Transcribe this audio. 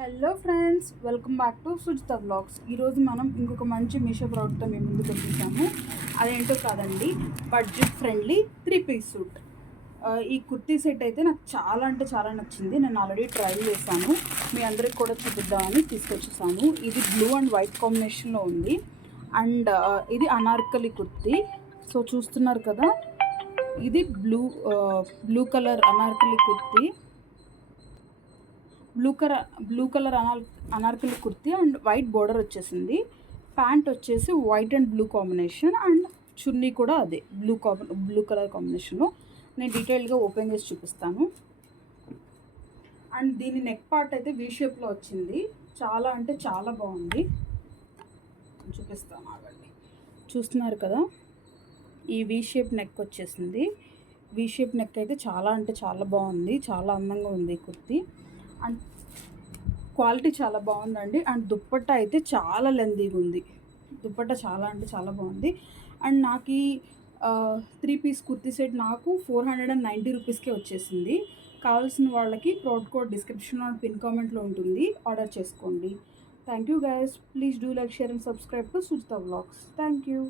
Hello friends, welcome back to Sujitha vlogs. ఈరోజు మనం ఇంకొక మంచి మీషో ప్రోడక్ట్తో మేము ముందుకు వచ్చేసాము. అదేంటో కాదండి, బడ్జెట్ ఫ్రెండ్లీ 3-piece సూట్. ఈ కుర్తీ సెట్ అయితే నాకు చాలా అంటే చాలా నచ్చింది. నేను ఆల్రెడీ ట్రై చేశాను, మీ అందరికి కూడా చూపిద్దామని తీసుకొచ్చేసాను. ఇది బ్లూ అండ్ వైట్ కాంబినేషన్లో ఉంది. అండ్ ఇది అనార్కలి కుర్తీ. సో చూస్తున్నారు కదా, ఇది blue colour anarkali kurti. Blue colour anarkali kurti and white border వచ్చేసింది. ప్యాంట్ వచ్చేసి white and blue combination, and చున్నీ కూడా అదే బ్లూ కలర్ కాంబినేషన్లో. నేను డీటెయిల్గా ఓపెన్ చేసి చూపిస్తాను. అండ్ దీని నెక్ పార్ట్ అయితే వీ షేప్లో వచ్చింది. చాలా అంటే చాలా బాగుంది. చూపిస్తాను ఆగండి. చూస్తున్నారు కదా, ఈ వీ షేప్ నెక్ వచ్చేసింది. వీ షేప్ నెక్ అయితే చాలా అంటే చాలా బాగుంది, చాలా అందంగా ఉంది ఈ కుర్తీ. అండ్ క్వాలిటీ చాలా బాగుందండి. అండ్ దుప్పట్టా అయితే చాలా లెందీగా ఉంది. దుప్పట్టా చాలా అంటే చాలా బాగుంది. అండ్ నాకు ఈ 3-piece కుర్తీ సెట్ నాకు 490 రూపీస్కే వచ్చేసింది. కావాల్సిన వాళ్ళకి ప్రోడక్ట్ కోడ్ డిస్క్రిప్షన్లో అండ్ పిన్ కామెంట్లో ఉంటుంది, ఆర్డర్ చేసుకోండి. Thank you guys. Please do like, share and subscribe to Sujitha vlogs. Thank you.